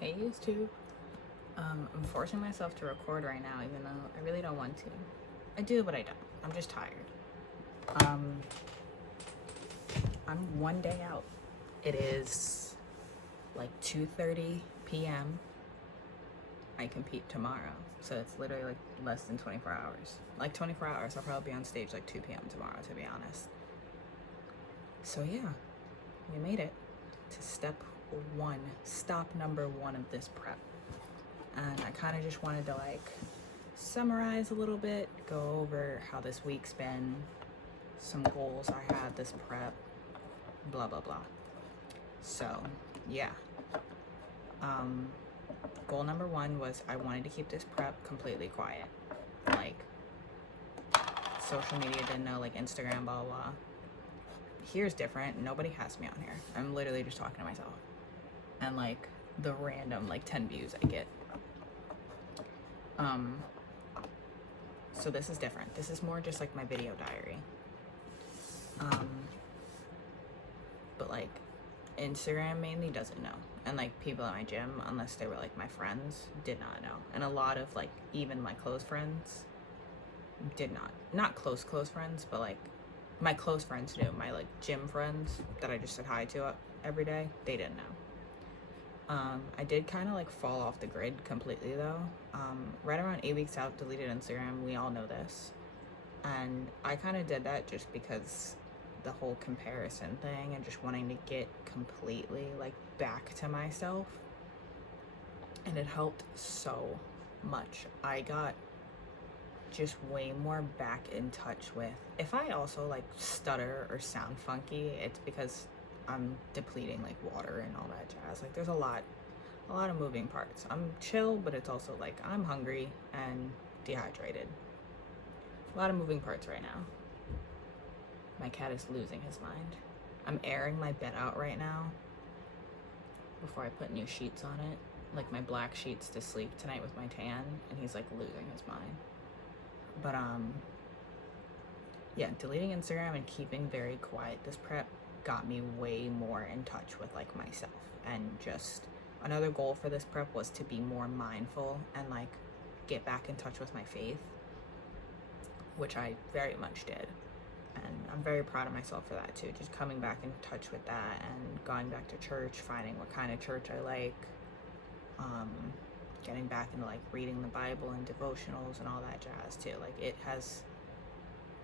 Hey YouTube. I'm forcing myself to record right now even though I really don't want to. I do, but I don't. I'm just tired. I'm one day out. It is like 2:30 p.m. I compete tomorrow. So it's literally like less than 24 hours. Like 24 hours, I'll probably be on stage like 2 p.m. tomorrow, to be honest. So yeah, we made it to stop number one of this prep. And I kind of just wanted to like summarize a little bit, go over how this week's been, some goals I had this prep, blah blah blah. So yeah, goal number one was I wanted to keep this prep completely quiet. Like social media didn't know, like Instagram, blah blah. Here's different. Nobody has me on here. I'm literally just talking to myself, and like the random like 10 views I get. So this is different. This is more just like my video diary. But like Instagram mainly doesn't know. And like people at my gym, unless they were like my friends, did not know. And a lot of like even my close friends did not close friends, but like my close friends knew. My like gym friends that I just said hi to every day, they didn't know. I did kind of like fall off the grid completely though. Right around 8 weeks out, deleted Instagram. We all know this. And I kind of did that just because the whole comparison thing and just wanting to get completely like back to myself. And it helped so much. I got just way more back in touch with, if I also like stutter or sound funky, it's because I'm depleting like water and all that jazz. Like there's a lot of moving parts. I'm chill, but it's also like I'm hungry and dehydrated. A lot of moving parts right now. My cat is losing his mind. I'm airing my bed out right now before I put new sheets on it, like my black sheets to sleep tonight with my tan, and he's like losing his mind. But yeah, deleting Instagram and keeping very quiet this prep got me way more in touch with like myself. And just another goal for this prep was to be more mindful and like get back in touch with my faith, which I very much did. And I'm very proud of myself for that too. Just coming back in touch with that and going back to church, finding what kind of church I like, getting back into like reading the Bible and devotionals and all that jazz too. Like it has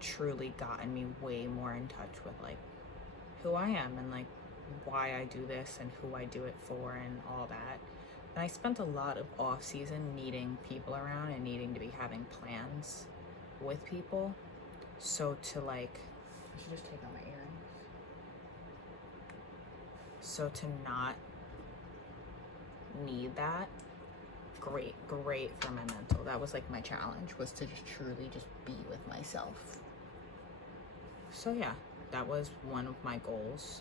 truly gotten me way more in touch with like who I am and like why I do this and who I do it for and all that. And I spent a lot of off season needing people around and needing to be having plans with people. So to like, I should just take out my earrings. So to not need that, great for my mental. That was like my challenge, was to just truly just be with myself. So yeah, that was one of my goals.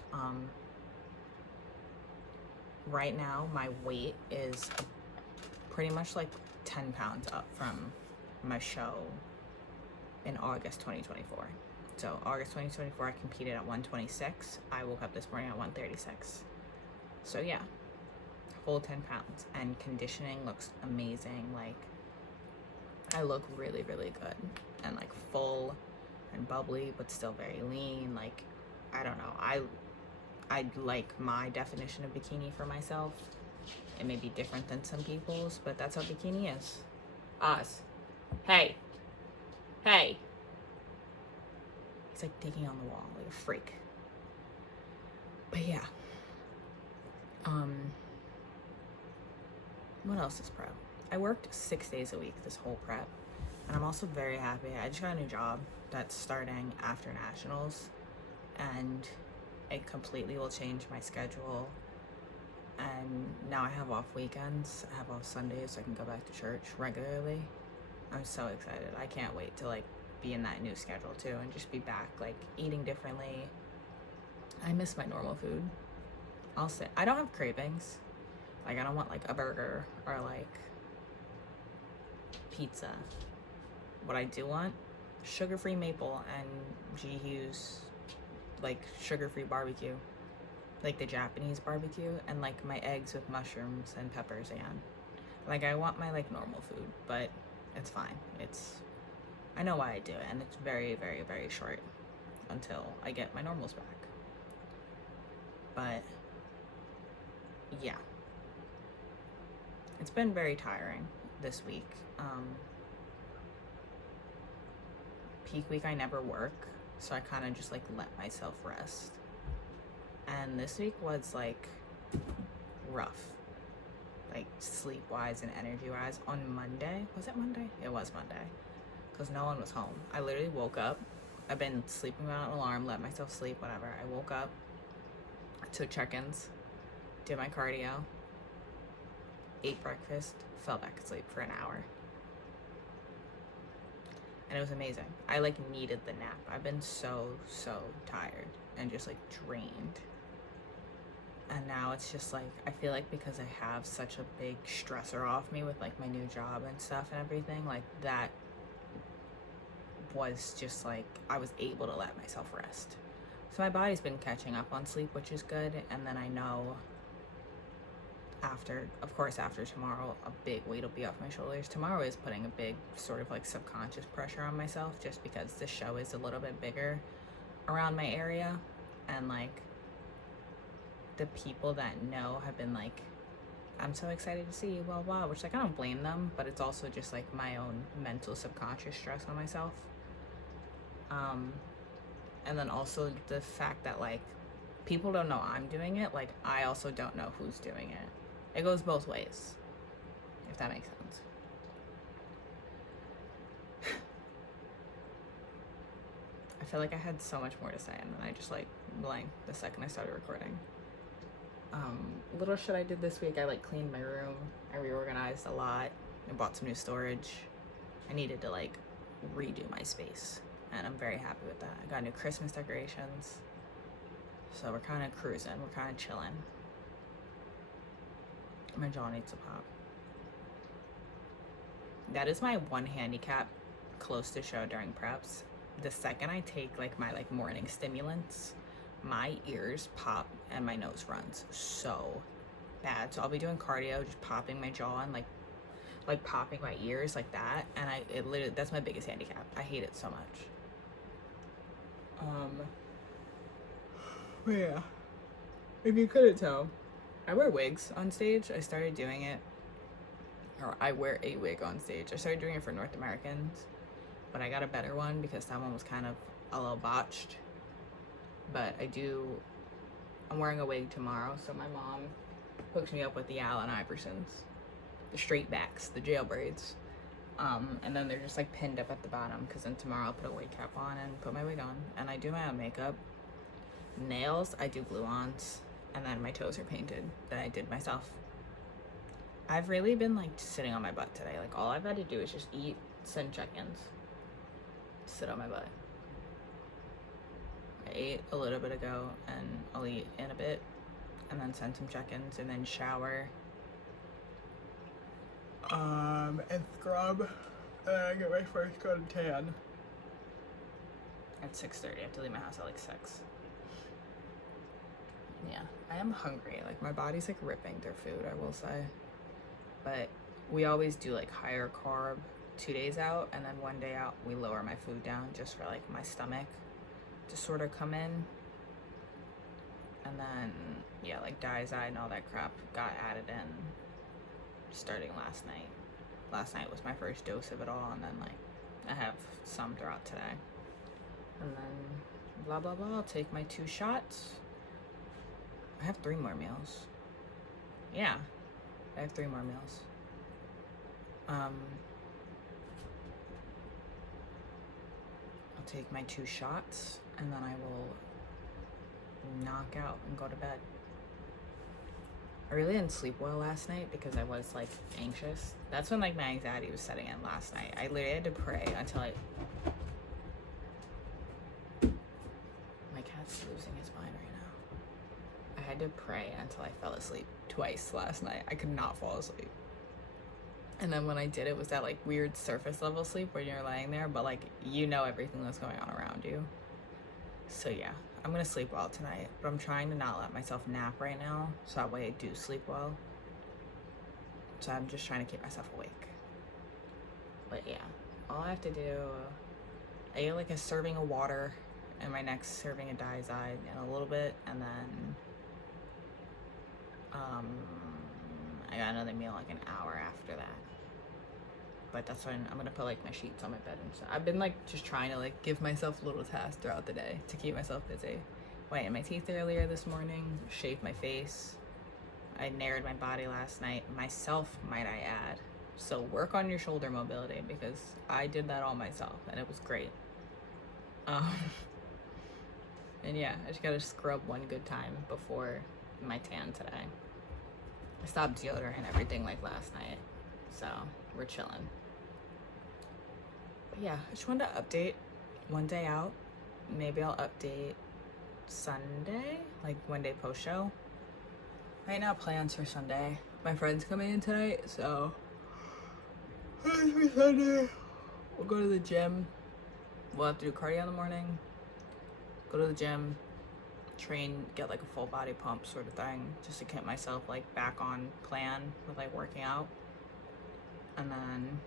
Right now my weight is pretty much like 10 pounds up from my show in August 2024. So August 2024 I competed at 126. I woke up this morning at 136. So yeah, full 10 pounds, and conditioning looks amazing. Like I look really good and like full and bubbly, but still very lean. Like I don't know, I like my definition of bikini for myself. It may be different than some people's, but that's how bikini is. Oz, hey. He's like digging on the wall like a freak. But yeah. What else is prep? I worked 6 days a week this whole prep, and I'm also very happy. I just got a new job that's starting after nationals, and it completely will change my schedule. And now I have off weekends. I have off Sundays, so I can go back to church regularly. I'm so excited. I can't wait to like be in that new schedule too and just be back like eating differently. I miss my normal food. I'll say I don't have cravings. Like I don't want like a burger or like pizza. What I do want, sugar-free maple and G. Hughes like sugar-free barbecue. like the Japanese barbecue, and like my eggs with mushrooms and peppers again. Like I want my like normal food, but it's fine. I know why I do it, and it's very, very, very short until I get my normals back. But yeah, it's been very tiring this week. Peak week I never work, so I kind of just like let myself rest. And this week was like rough, like sleep wise and energy wise. On Monday, was it Monday? It was Monday, because no one was home. I literally woke up. I've been sleeping without an alarm, let myself sleep, whatever. I woke up, took check-ins, did my cardio, ate breakfast, fell back asleep for an hour. And it was amazing. I like needed the nap. I've been so tired and just like drained. And now it's just like, I feel like because I have such a big stressor off me with like my new job and stuff and everything, like that was just like, I was able to let myself rest. So my body's been catching up on sleep, which is good. And then I know after tomorrow, a big weight will be off my shoulders. Tomorrow is putting a big sort of like subconscious pressure on myself, just because the show is a little bit bigger around my area, and like the people that know have been like, I'm so excited to see you, blah blah, which like I don't blame them, but it's also just like my own mental subconscious stress on myself. And then also the fact that like people don't know I'm doing it, like I also don't know who's doing it. It goes both ways, if that makes sense. I feel like I had so much more to say, and then I just like blanked the second I started recording. Little shit I did this week, I like cleaned my room, I reorganized a lot, I bought some new storage. I needed to like redo my space, and I'm very happy with that. I got new Christmas decorations, so we're kind of cruising, we're kind of chilling. My jaw needs a pop. That is my one handicap close to show during preps. The second I take like my like morning stimulants, my ears pop and my nose runs so bad. So I'll be doing cardio, just popping my jaw and like popping my ears like that, and it literally, that's my biggest handicap. I hate it so much. Yeah, if you couldn't tell, I wear wigs on stage. I started doing it, or I wear a wig on stage. I started doing it for North Americans, but I got a better one because that one was kind of a little botched. But I'm wearing a wig tomorrow, so my mom hooks me up with the Allen Iversons, the straight backs, the jail braids. And then they're just like pinned up at the bottom, because then tomorrow I'll put a wig cap on and put my wig on. And I do my own makeup. Nails, I do glue-ons, and then my toes are painted that I did myself. I've really been like sitting on my butt today. Like all I've had to do is just eat, send check-ins, sit on my butt. I ate a little bit ago, and I'll eat in a bit, and then send some check-ins, and then shower, and scrub, and get my first good tan at 6:30. I have to leave my house at like 6. Yeah, I am hungry. Like my body's like ripping through food, I will say. But we always do like higher carb 2 days out, and then 1 day out we lower my food down just for like my stomach to sort of come in. And then yeah, like Diazide and all that crap got added in starting last night. Last night was my first dose of it all, and then like I have some throughout today. And then blah blah blah, I'll take my 2 shots. I have 3 more meals. Yeah, I have 3 more meals. I'll take my 2 shots, and then I will knock out and go to bed. I really didn't sleep well last night because I was like anxious. That's when like my anxiety was setting in last night. I literally had to pray until my cat's losing his mind right now. I had to pray until I fell asleep twice last night. I could not fall asleep. And then when I did, it was that like weird surface level sleep where you're laying there, but like you know everything that's going on around you. So yeah, I'm gonna sleep well tonight, but I'm trying to not let myself nap right now, so that way I do sleep well. So I'm just trying to keep myself awake. But yeah, all I have to do, I ate like a serving of water and my next serving of Diazide in a little bit, and then I got another meal like an hour after that. But that's when I'm gonna put like my sheets on my bed and stuff. I've been like just trying to like give myself little tasks throughout the day to keep myself busy. Whitened my teeth earlier this morning, shaved my face. I narrowed my body last night, myself might I add. So work on your shoulder mobility, because I did that all myself and it was great. And yeah, I just gotta scrub one good time before my tan today. I stopped deodorant and everything like last night, so we're chilling. But yeah, I just wanted to update one day out. Maybe I'll update Sunday, like one day post show. Right now, plans for Sunday. My friend's coming in tonight, so plans for Sunday. We'll go to the gym. We'll have to do cardio in the morning. Go to the gym, train, get like a full body pump sort of thing, just to get myself like back on plan with like working out. And then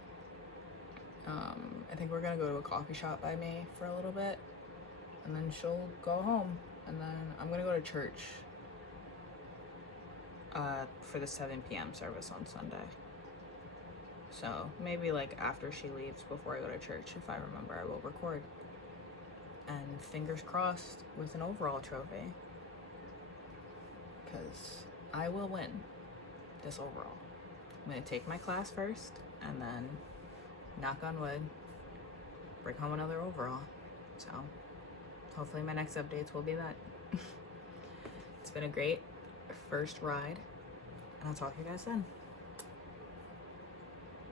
I think we're gonna go to a coffee shop by me for a little bit, and then she'll go home, and then I'm gonna go to church for the 7 p.m. service on Sunday. So maybe like after she leaves, before I go to church, if I remember, I will record. And fingers crossed with an overall trophy, because I will win this overall. I'm gonna take my class first, and then, knock on wood, bring home another overall. So hopefully my next updates will be that. It's been a great first ride, and I'll talk to you guys then.